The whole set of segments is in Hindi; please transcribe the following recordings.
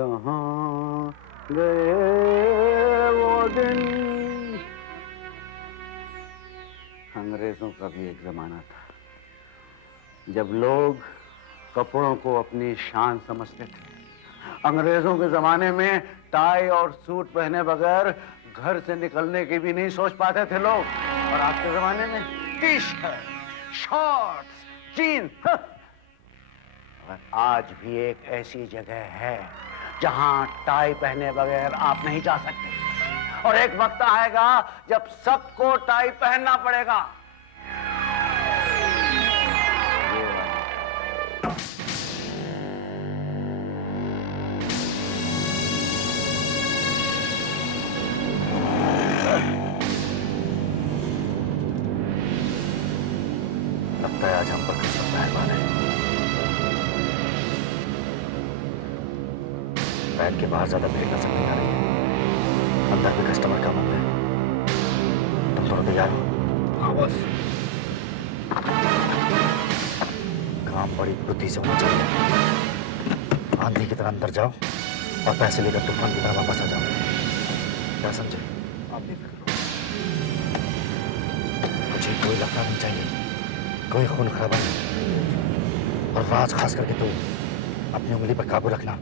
कहाँ गए वो दिन। अंग्रेजों का भी एक जमाना था जब लोग कपड़ों को अपनी शान समझते थे। अंग्रेजों के जमाने में टाई और सूट पहने बगैर घर से निकलने की भी नहीं सोच पाते थे लोग। और आज के जमाने में टी शर्ट, शॉर्ट्स, जीन्स। और आज भी एक ऐसी जगह है जहां टाई पहने बगैर आप नहीं जा सकते। और एक वक्त आएगा जब सबको टाई पहनना पड़ेगा। लगता है आज हम पर किस्मत मेहरबान है। बैंक के बाहर ज्यादा भीड़ नजर नहीं आ रही है। अंदर भी कस्टमर कम होंगे। तुम दोनों तैयार हो? हाँ बस। काम बड़ी बुद्धि से होना चाहिए। आंधी की तरह अंदर जाओ और पैसे लेकर तूफान की तरह वापस आ जाओ। क्या समझे? आप नहीं फिक्र मुझे कोई लफड़ा नहीं चाहिए, कोई खून खराबा नहीं। और राज खास करके तू अपनी उंगली पर काबू रखना।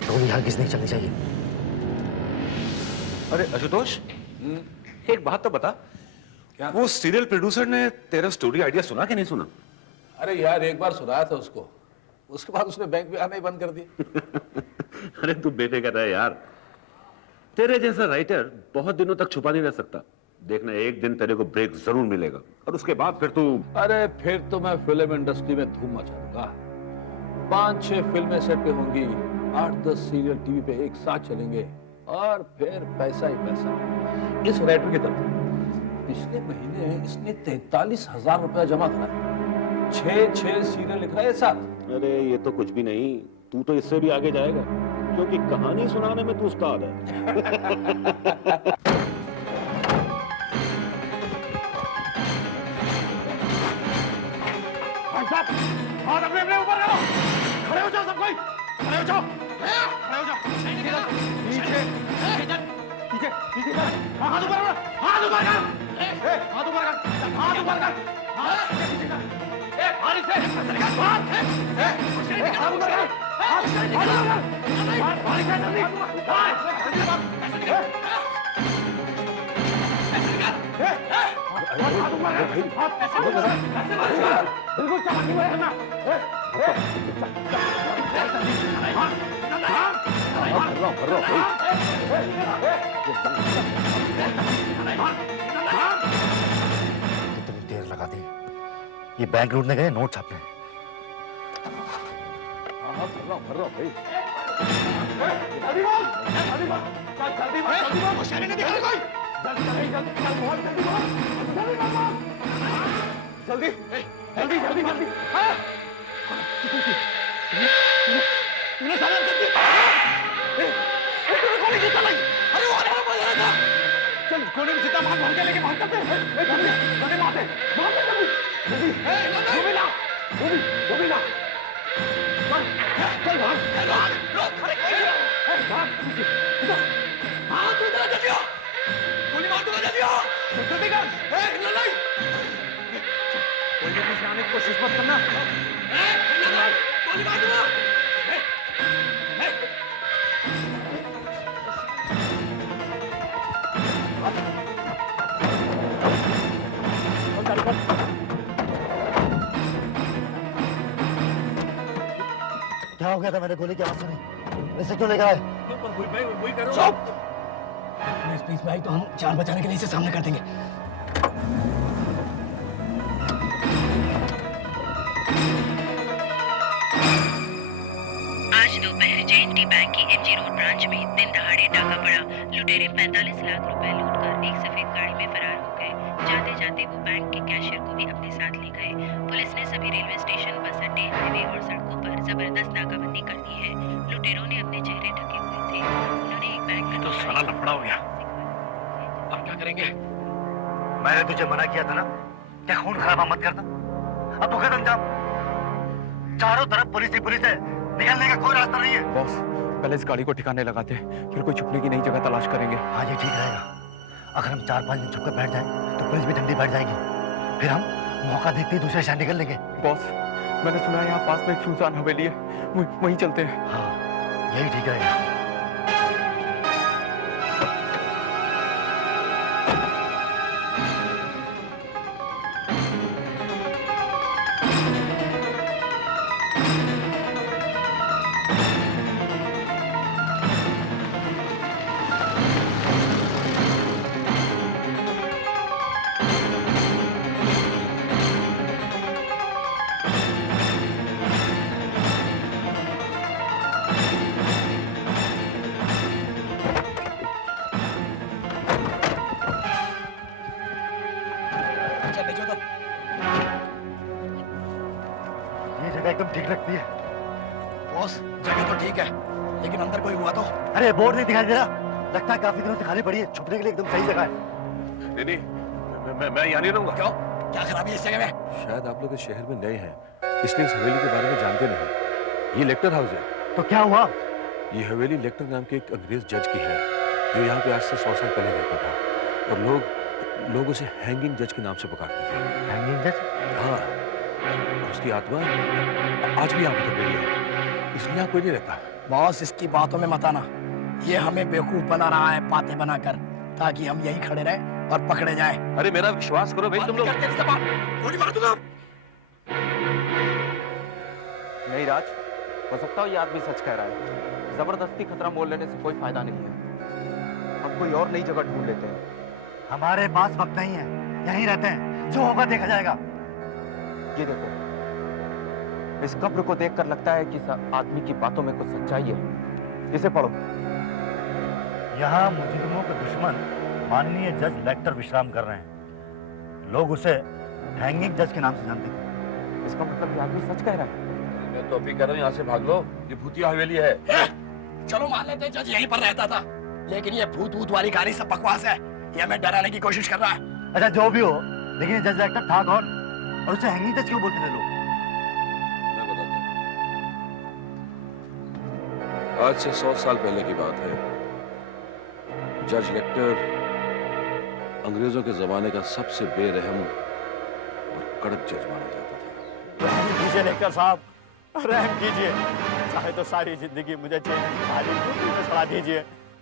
गोली हरगिज नहीं चलनी चाहिए। अरे आशुतोष, एक बात तो बता, क्या? वो सीरियल प्रोड्यूसर ने तेरा स्टोरी आइडिया सुना कि नहीं सुना? अरे यार, एक बार सुनाया था उसको, उसके बाद उसने बैंक में आना ही बंद कर दिया। अरे तू बेफिक्र रह यार, तेरे जैसा राइटर बहुत दिनों तक छुपा नहीं रह सकता। देखना एक दिन तेरे को ब्रेक जरूर मिलेगा और उसके बाद फिर तू। अरे फिर तो मैं फिल्म इंडस्ट्री में धूम मचाऊंगा। 5-6 फिल्में सेट पे होंगी, 8-10 सीरियल टीवी पे एक साथ चलेंगे और फिर पैसा ही पैसा। इस राइटर की तरफ पिछले महीने इसने 43,000 रुपया जमा करा है। 6 सीरियल लिख रहा है साथ। अरे ये तो कुछ भी नहीं, तू तो इससे भी आगे जाएगा क्योंकि कहानी सुनाने में तू उस्ताद है। हाथ अपने अपने ऊपर करो, खड़े हो जाओ सब कोई, खड़े हो जाओ, खड़े हो जाओ। पीछे पीछे पीछे हाथ ऊपर करो, हाथ ऊपर कर, हाथ ऊपर कर, हाथ ऊपर कर, भारी से हाथ ऊपर कर, हाथ ऊपर कर, भारी से जल्दी, हाथ ऊपर कर, हाथ बिल्कुल चमकी में रहना। कितनी देर लगा दी? ये बैंक लूटने गए, नोट छापने। भर रहा हूं भाई। जल्दी बोल, जल्दी बोल, जल्दी बोल, जल्दी बोल, होशियारी नहीं दिखा रहा कोई। जल्दी बोल, जल्दी बोल, जल्दी बोल, जल्दी जल्दी जल्दी जल्दी। तूने सामान कर दिया। तूने गोली क्यों चलाई? अरे वो हमारा बोल रहा था। चल गोली में जितना माल भर के लेके भाग करते हैं। जल्दी जल्दी मारते जल्दी जल्दी। वो भी ला, वो भी ला। चल भाग, रोक खड़े खड़े भाग। हाँ तू इधर जल्दी आओ, गोली मार दूंगा, जल्दी आओ, जल्दी कर। नहीं कोई भी पीछे आने की कोशिश मत करना। गोली मार दूंगा। क्या हो गया था? मैंने गोली की आवाज सुनी, ऐसे क्यों लेकर आए? चुप। प्लीज भाई, तो हम जान बचाने के लिए इसे सामने कर देंगे। आज दोपहर जे&के बैंक की एमजी रोड ब्रांच में दिन दहाड़े डाका पड़ा। लुटेरे 45 लाख रुपए लूटकर एक सफेद गाड़ी में फरार हो गए। जाते जाते वो बैंक के कैशियर को भी अपने साथ ले गए। पुलिस ने सभी रेलवे स्टेशन, बस अड्डे, हाईवे और सड़कों पर जबरदस्त नाकाबंदी कर दी है। लुटेरों ने अपने चेहरे ढके हुए थे। उन्होंने एक बैंक तो सारा लफड़ा हो गया। अब क्या करेंगे? मैंने तुझे मना किया था ना, क्या खून खराबा मत करना। अब भुगत अंजाम। चारों तरफ पुलिस ही पुलिस है, निकलने का कोई रास्ता नहीं है। बॉस, पहले इस गाड़ी को ठिकाने लगाते हैं, फिर कोई छुपने की नई जगह तलाश करेंगे। हाँ ये ठीक रहेगा। अगर हम 4-5 दिन छुप कर बैठ जाएं तो पुलिस भी ठंडी बैठ जाएगी, फिर हम मौका देखते ही दूसरे शहर निकल लेंगे। बॉस, मैंने सुना है यहाँ पास में एक सुनसान हवेली है, वहीं चलते हैं। हाँ यही ठीक रहेगा। ये जगह एकदम ठीक लगती है। बॉस, जगह तो ठीक है, लेकिन अंदर कोई हुआ तो? अरे बोर्ड नहीं दिखाई दे रहा, लगता है काफी दिनों से खाली पड़ी है। छुपने के लिए एकदम सही जगह है। नहीं, मैं यहाँ नहीं रहूंगा। क्यों? क्या खराबी है इस जगह में? शायद आप लोग इस शहर में नए हैं, इसलिए इस हवेली के बारे में जानते नहीं। ये लेक्टर हाउस है। तो क्या हुआ? ये हवेली लेक्टर नाम के एक अंग्रेज जज की है, जो यहाँ पे आज से 100 साल पहले रहता था, और लोग उसे हैंगिंग जज के नाम से पुकारते थे। हैंगिंग जज? हाँ, उसकी आत्मा आज भी यहाँ पे रही है, इसलिए यहाँ कोई नहीं रहता। बॉस, इसकी बातों में मत आना। ये हमें बेवकूफ बना रहा है बातें बनाकर, ताकि हम यहीं खड़े रहें और पकड़े जाएं। अरे मेरा विश्वास करो भाई, तुम लोग। गोली मार दूंगा। नहीं राज, हो सकता हो ये आदमी सच कह रहा है। जबरदस्ती खतरा मोल लेने से कोई फायदा नहीं है। हम कोई और नई जगह ढूंढ लेते हैं। हमारे पास वक्त नहीं है, यहीं रहते हैं, जो होगा देखा जाएगा। ये देखो, इस कब्र को देखकर लगता है कि इस आदमी की बातों में कुछ सच्चाई है। इसे पढ़ो। यहाँ मुजरिमों के दुश्मन माननीय जज लेक्टर विश्राम कर रहे हैं। लोग उसे हैंगिंग जज के नाम से जानते थे। इसका मतलब ये आदमी सच कह रहा है। मैं तो अभी कह रहा हूँ, यहाँ से भाग लो, ये भूतिया हवेली है। चलो मान लेते हैं जज यहीं पर रहता था, लेकिन ये भूत वाली कहानी सब बकवास है। ये हमें डराने की कोशिश कर रहा है। अच्छा जो भी हो, लेकिन ये जज लेक्टर था कौन और उसे हैंगिंग जज क्यों बोलते थे लोग? मैं बताता हूँ। आज से 100 साल पहले की बात है। जज लेक्टर अंग्रेजों के जमाने का सबसे बेरहम और कड़क जज माना जाता था। रहम कीजिए लेक्टर साहब, रहम कीजिए। चाहे तो सारी जिंदगी मुझे जेल की भारी कुर्सी में चढ़ा दीजिए,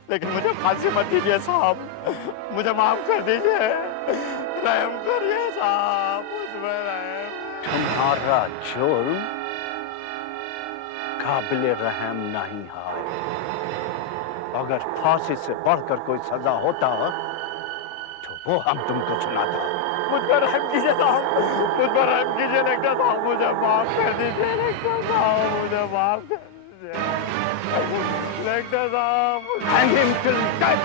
लेकिन मुझे फांसी मत दीजिए साहब। मुझे माफ कर दीजिए, रहम करिए साहब, मुझमें रहम। तुम्हारा जुर्म काबिले रहम नहीं है। अगर फांसी से बढ़कर कोई सजा होता तो वो हम तुमको सुनाता। मुझ पर रहम कीजिए साहब, मुझ पर रहम कीजिए लेक्टर साहब, मुझे माफ कर दीजिए लेक्टर साहब, मुझे माफ कर दीजिए लेक्टर साहब। Hang him till death.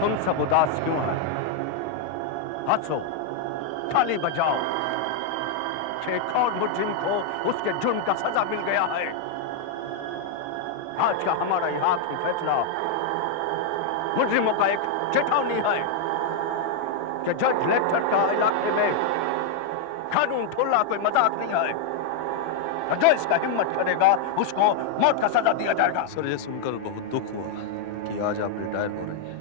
तुम सब उदास क्यों हैं? हंसो, ताली बजाओ। एक और मुजरिम को उसके जुर्म का सजा मिल गया है। आज का हमारा यह आखिरी फैसला मुजरिमों का एक चेतावनी है कि जज लेक्टर का इलाके में कानून तोड़ना कोई मजाक नहीं है। जो इसका हिम्मत करेगा उसको मौत का सजा दिया जाएगा। सर, ये सुनकर बहुत दुख हुआ कि आज आप रिटायर हो रहे हैं।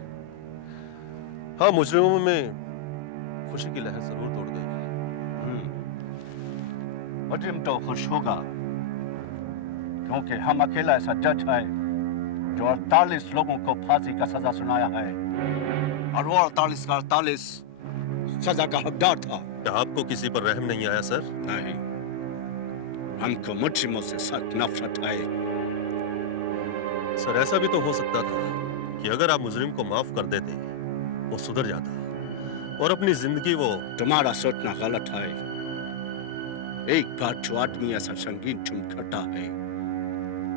हाँ, मुजरिमों में खुशी की लहर जरूर दौड़ गई। मुजरिम तो खुश होगा, क्योंकि हम अकेला ऐसा जज है जो 48 लोगों को फांसी का सजा सुनाया है, और वो 48 का 48 सजा का हकदार था। आपको किसी पर रहम नहीं आया सर? नहीं, हमको मुजरिमों से सख्त नफरत है। सर, ऐसा भी तो हो सकता था कि अगर आप मुजरिम को माफ कर देते, वो सुधर जाता और अपनी जिंदगी वो। तुम्हारा सोचना गलत है। एक बार जो आदमी ऐसा संगीन जुर्म करता है,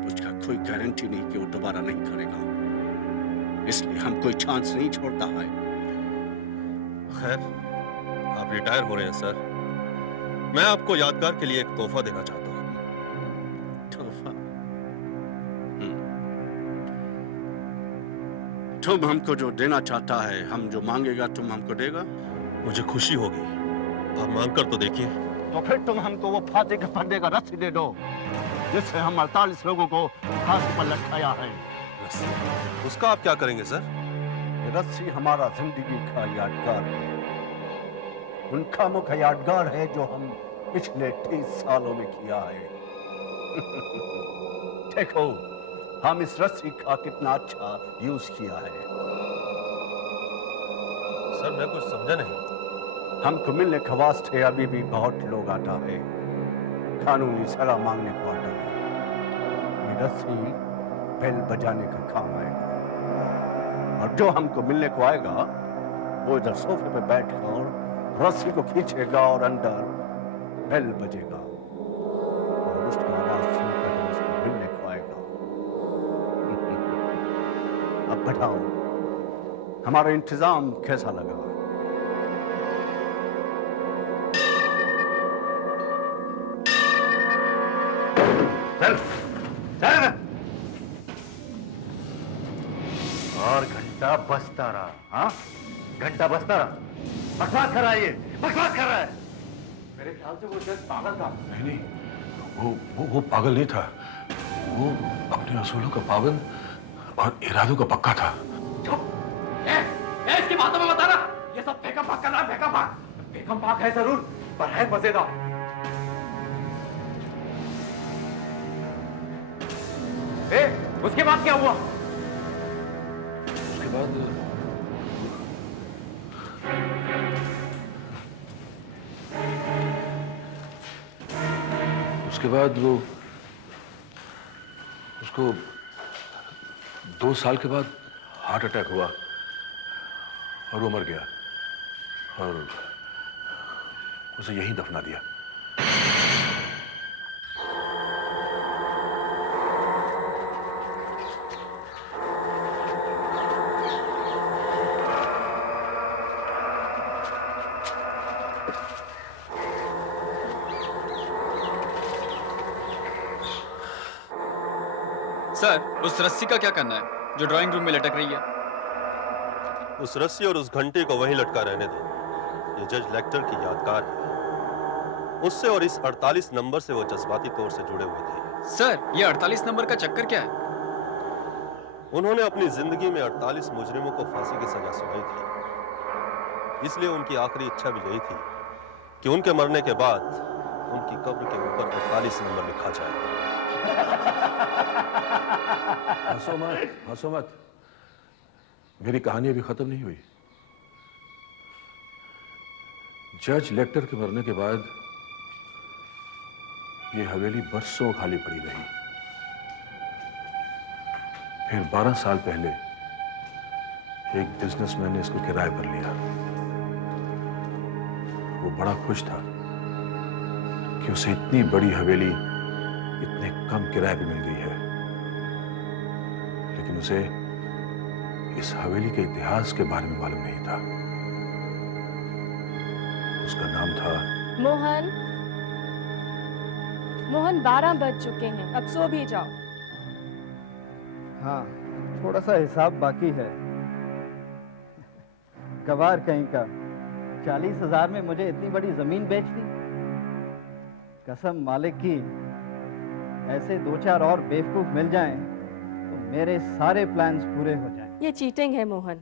उसका कोई गारंटी नहीं कि वो दोबारा नहीं करेगा। इसलिए हम कोई चांस नहीं छोड़ता है। खैर, आप रिटायर हो रहे हैं सर। मैं आपको यादगार के लिए एक तोहफा देना चाहता हूं। तोहफा? तुम हमको जो देना चाहता है, हम जो मांगेगा तुम हमको देगा? मुझे खुशी होगी, आप मांगकर तो देखिए। तो फिर तुम हमको वो फांसी के फंदे का रस्सी दे दो जिससे हम 48 लोगों को फांसी पर लटकाया है। उसका आप क्या करेंगे सर? ये रस्सी हमारा जिंदगी का यादगार है, उनका मुख्य यादगार है जो हम पिछले 30 सालों में किया है। देखो हम इस रस्सी का कितना अच्छा यूज किया है। सर मैं कुछ समझा नहीं। हमको मिलने के वास्ते अभी भी बहुत लोग आता है, कानूनी सलाह मांगने को आता है। ये रस्सी बेल बजाने का काम आएगा, और जो हमको मिलने को आएगा वो इधर सोफे पे बैठकर रस्सी को खींचेगा और अंदर बेल बजेगा, और उसका आवाज सुनकर उसको मिलने को आएगा। अब बताओ हमारा इंतजाम कैसा लगा? चल चल। और घंटा बजता रहा। हाँ, घंटा बजता रहा। बकवास कर रहा है ये, बकवास कर रहा है। मेरे ख्याल से वो जज पागल था। नहीं, वो पागल नहीं था। वो अपने असूलों का पाबंद और इरादों का पक्का था। इसकी बातों में बता रहा, ये सब फेकम पाक का नाम फेकम पाक है जरूर, पर है मजेदार। उसके बाद क्या हुआ? उसके बाद वो उसको 2 साल के बाद हार्ट अटैक हुआ और वो मर गया, और उसे यहीं दफना दिया। सर, उस रस्सी का क्या करना है जो ड्राइंग रूम में लटक रही है? उस रस्सी और उस घंटे को वहीं लटका रहने दो। ये जज लेक्टर की यादगार है। उससे और इस 48 नंबर से वो जज्बाती तौर से जुड़े हुए थे। सर, ये 48 नंबर का चक्कर क्या है? उन्होंने अपनी जिंदगी में 48 मुजरिमों को फांसी की सजा सुनाई थी, इसलिए उनकी आखिरी इच्छा भी यही थी कि उनके मरने के बाद उनकी कब्र के ऊपर 48 नंबर लिखा जाए। हंसो मत। मेरी कहानी अभी खत्म नहीं हुई। जज लेक्टर के मरने के बाद ये हवेली बरसों खाली पड़ी रही। फिर 12 साल पहले एक बिजनेसमैन ने इसको किराए पर लिया। वो बड़ा खुश था कि उसे इतनी बड़ी हवेली इतने कम किराए पे मिल गई है, लेकिन उसे इस हवेली के इतिहास के बारे में मालूम नहीं था। उसका नाम था मोहन। मोहन, 12 बज चुके हैं, अब सो भी जाओ। हाँ, थोड़ा सा हिसाब बाकी है। गवार कहीं का 40,000 में मुझे इतनी बड़ी जमीन बेच दी। कसम मालिक की, ऐसे 2-4 और बेवकूफ मिल जाएं तो मेरे सारे प्लान्स पूरे हो जाएं। ये चीटिंग है मोहन।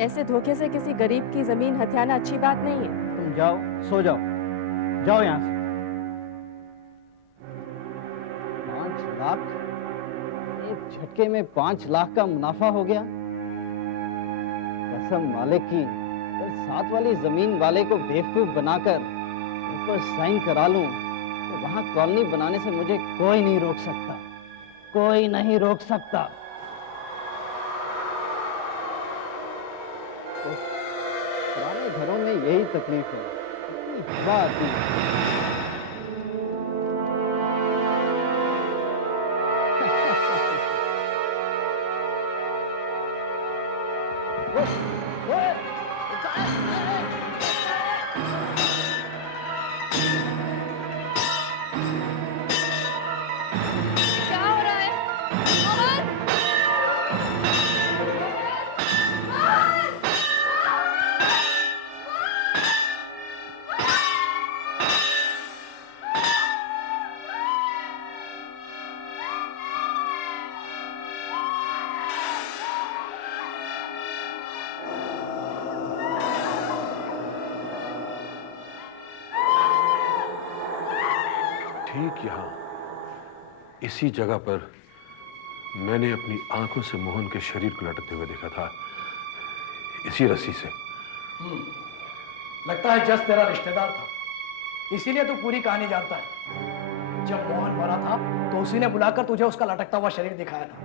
ऐसे धोखे से किसी गरीब की जमीन हथियाना अच्छी बात नहीं है। तुम जाओ, सो जाओ, जाओ यहां से। 5 लाख, एक झटके में 5 लाख का मुनाफा हो गया। कसम मालिक की, अगर साथ वाली जमीन वाले को बेवकूफ बनाकर ऊपर साइन करा लूं तो वहां कॉलोनी बनाने से मुझे कोई नहीं रोक सकता, कोई नहीं रोक सकता। तो पुराने घरों में यही तकलीफ है, इतनी हवा आती है। क्या हो रहा है? मोहन! ठीक यहाँ इसी जगह पर मैंने अपनी आंखों से मोहन के शरीर को लटकते हुए देखा था, इसी रस्सी से। लगता है जज तेरा रिश्तेदार था, इसीलिए तू पूरी कहानी जानता है। जब मोहन मरा था तो उसी ने बुलाकर तुझे उसका लटकता हुआ शरीर दिखाया था।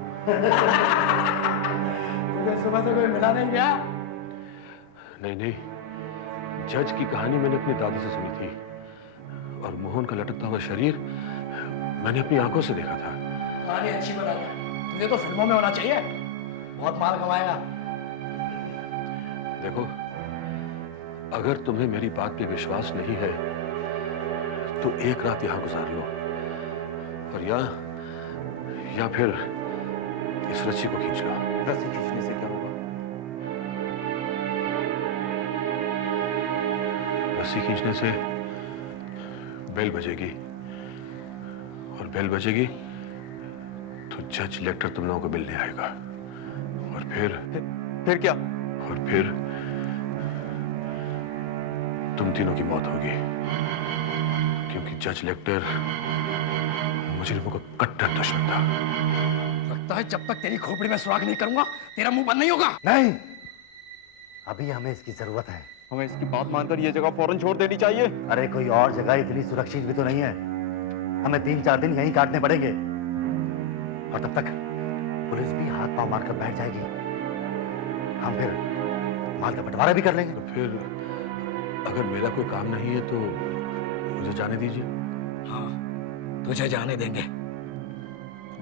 तुझे सुबह से कोई मिला नहीं गया? नहीं नहीं, जज की कहानी मैंने अपनी दादी से सुनी थी और मोहन का लटकता हुआ शरीर मैंने अपनी आंखों से देखा था। कहानी अच्छी बना है, तुझे तो फिल्मों में होना चाहिए, बहुत माल कमाएगा। देखो, अगर तुम्हें मेरी बात पे विश्वास नहीं है तो एक रात यहां गुजार लो और या फिर इस रस्सी को खींच लो। रस्सी खींचने से क्या होगा? रस्सी खींचने से बेल बजेगी और बेल बजेगी तो जज लेक्टर तुम लोगों को मिलने आएगा और फिर क्या? और फिर तुम तीनों की मौत होगी, क्योंकि जज लेक्टर मुजरिमों का कट्टर दुश्मन था। लगता है जब तक तेरी खोपड़ी में सुराख नहीं करूंगा तेरा मुंह बंद नहीं होगा। नहीं, अभी हमें इसकी जरूरत है। हमें इसकी बात मानकर ये जगह फौरन छोड़ देनी चाहिए। अरे कोई और जगह इतनी सुरक्षित भी तो नहीं है, हमें 3-4 दिन यहीं काटने पड़ेंगे और तब तक पुलिस भी हाथ पांव मारकर बैठ जाएगी। हम फिर माल का बंटवारा भी कर लेंगे। तो फिर अगर मेरा कोई काम नहीं है तो मुझे जाने दीजिए। हाँ, तुझे जाने देंगे,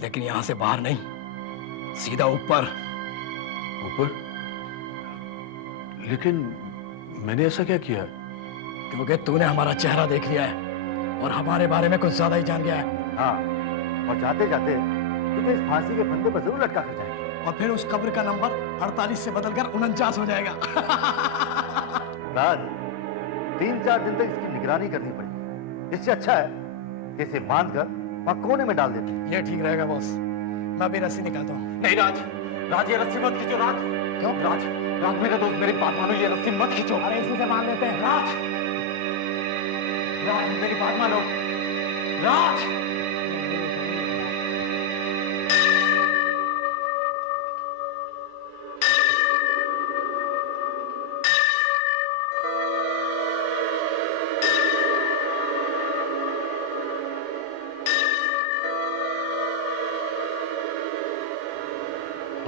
लेकिन यहां से बाहर नहीं, सीधा ऊपर। ऊपर? लेकिन मैंने ऐसा क्या किया? क्योंकि तूने हमारा चेहरा देख लिया है और हमारे बारे में कुछ ज्यादा ही जान गया है। हाँ, और जाते जाते तुझे इस फांसी के फंदे पर जरूर लटका कर जाएंगे। और फिर उस कब्र का नंबर 48 से बदलकर 49 हो जाएगा। राज, 3-4 दिन तक इसकी निगरानी करनी पड़ेगी। इससे अच्छा है कि इसे बांध कर वहां कोने में डाल देते। ये ठीक रहेगा बॉस, मैं भी रस्सी निकालता हूँ। नहीं राज, राज ये रस्सी मत खींचो। राज क्यों? राज मेरा दोस्त, मेरी बात मानो, ये रस्सी मत खींचो। अरे इसी से बांध लेते हैं। राज मेरी बात मानो। राज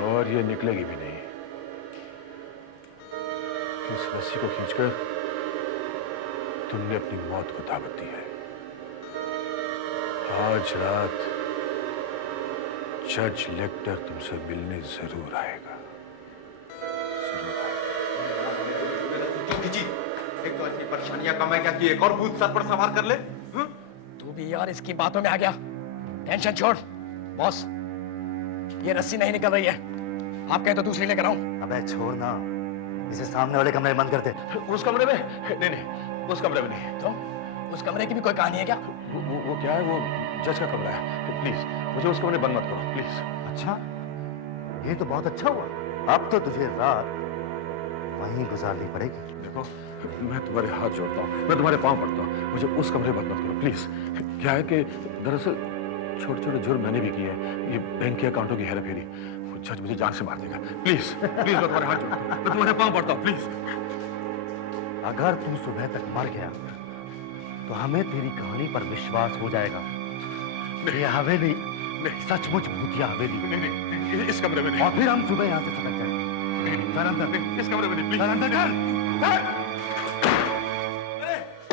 और ये निकलेगी भी नहीं। इस रस्सी को खींचकर तुमने अपनी मौत को दावत दी है। आज रात जज लेक्टर तुमसे मिलने जरूर आएगा। क्यों खींची? एक तो ऐसी परेशानियां कम है क्या कि एक और भूत सर पर सवार कर ले? तू भी यार इसकी बातों में आ गया। टेंशन छोड़ बॉस, ये रस्सी नहीं निकल रही है, आप कहें तो दूसरी लेकर आऊं। अबे छोड़ ना, इसे सामने वाले कमरे में बंद कर दे। उस कमरे में? नहीं, उस कमरे में नहीं। तो उस कमरे की भी कोई कहानी है क्या? वो क्या है, वो जज का कमरा है। प्लीज मुझे उस कमरे बंद मत करो, प्लीज। अच्छा, ये तो बहुत अच्छा हुआ। अब तो तुझे रात वहीं गुजारनी पड़ेगी। देखो, मैं तुम्हारे हाथ जोड़ता हूँ, मैं तुम्हारे पांव पड़ता हूँ, मुझे उस कमरे बंद मत करो प्लीज। क्या है कि दरअसल छोटे छोटे जुर्म मैंने भी किए हैं, ये बैंक के अकाउंटों की हेरा फेरी। वो जज मुझे जान से मार देगा। प्लीज प्लीज, मैं तुम्हारे हाथ जोड़ता हूँ, मैं तुम्हारे पांव पड़ता हूँ, प्लीज। अगर तू सुबह तक मर गया तो हमें तेरी कहानी पर विश्वास हो जाएगा। ये हवेली सचमुच भूतिया हवेली। नहीं, इस कमरे में नहीं। और फिर हम सुबह यहाँ से सटक जाएंगे। चल अंदर। इस कमरे में नहीं, प्लीज। चल अंदर चल।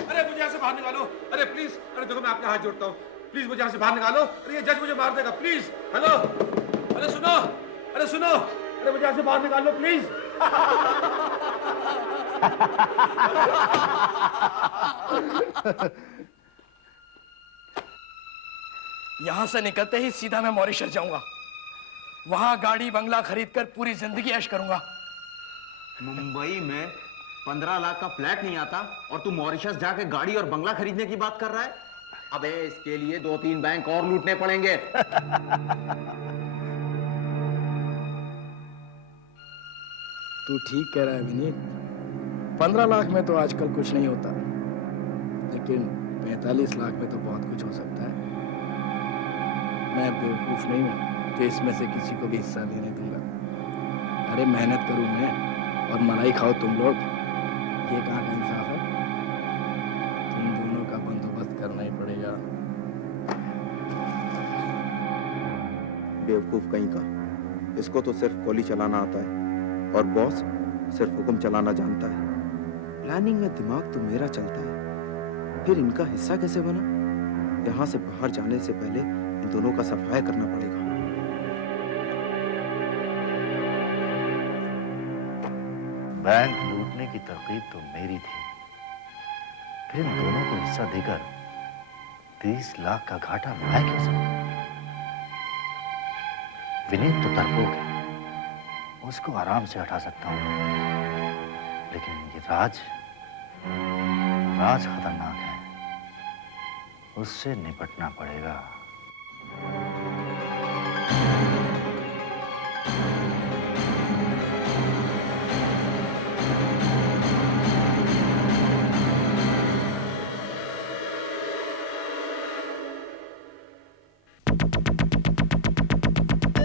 अरे मुझे यहाँ से बाहर निकालो। अरे प्लीज, अरे देखो मैं आपके हाथ जोड़ता हूँ, प्लीज मुझे यहाँ से बाहर निकालो। अरे ये जज मुझे मार देगा, प्लीज। हेलो, अरे सुनो, अरे सुनो, अरे मुझे यहाँ से बाहर निकालो प्लीज। यहां से निकलते ही सीधा मैं मॉरिशस जाऊंगा। वहां गाड़ी बंगला खरीद कर पूरी जिंदगी ऐश करूंगा। मुंबई में 15 लाख का फ्लैट नहीं आता और तू मॉरिशस जाके गाड़ी और बंगला खरीदने की बात कर रहा है? अबे इसके लिए 2-3 बैंक और लूटने पड़ेंगे। तू ठीक कह रहा है विनीत। 15 लाख में तो आजकल कुछ नहीं होता, लेकिन 45 लाख में तो बहुत कुछ हो सकता है। मैं बेवकूफ नहीं हूं जो इसमें से किसी को भी हिस्सा लेने दूंगा। अरे मेहनत करूं मैं और मलाई खाओ तुम लोग, ये कहाँ का इंसाफ है? तुम दोनों का बंदोबस्त करना ही पड़ेगा। बेवकूफ कहीं का, इसको तो सिर्फ गोली चलाना आता है और बॉस सिर्फ हुक्म चलाना जानता है। प्लानिंग में दिमाग तो मेरा चलता है, फिर इनका हिस्सा कैसे बना? यहाँ से बाहर जाने से पहले इन दोनों का सफाया करना पड़ेगा। बैंक लूटने की तरकीब तो मेरी थी, फिर इन दोनों को हिस्सा देकर 30 लाख का घाटा मैं क्यों सकूं? विनीत तो डरपोक है, उसको आराम से हटा सकता हूं, लेकिन ये राज खतरनाक है, उससे निपटना पड़ेगा।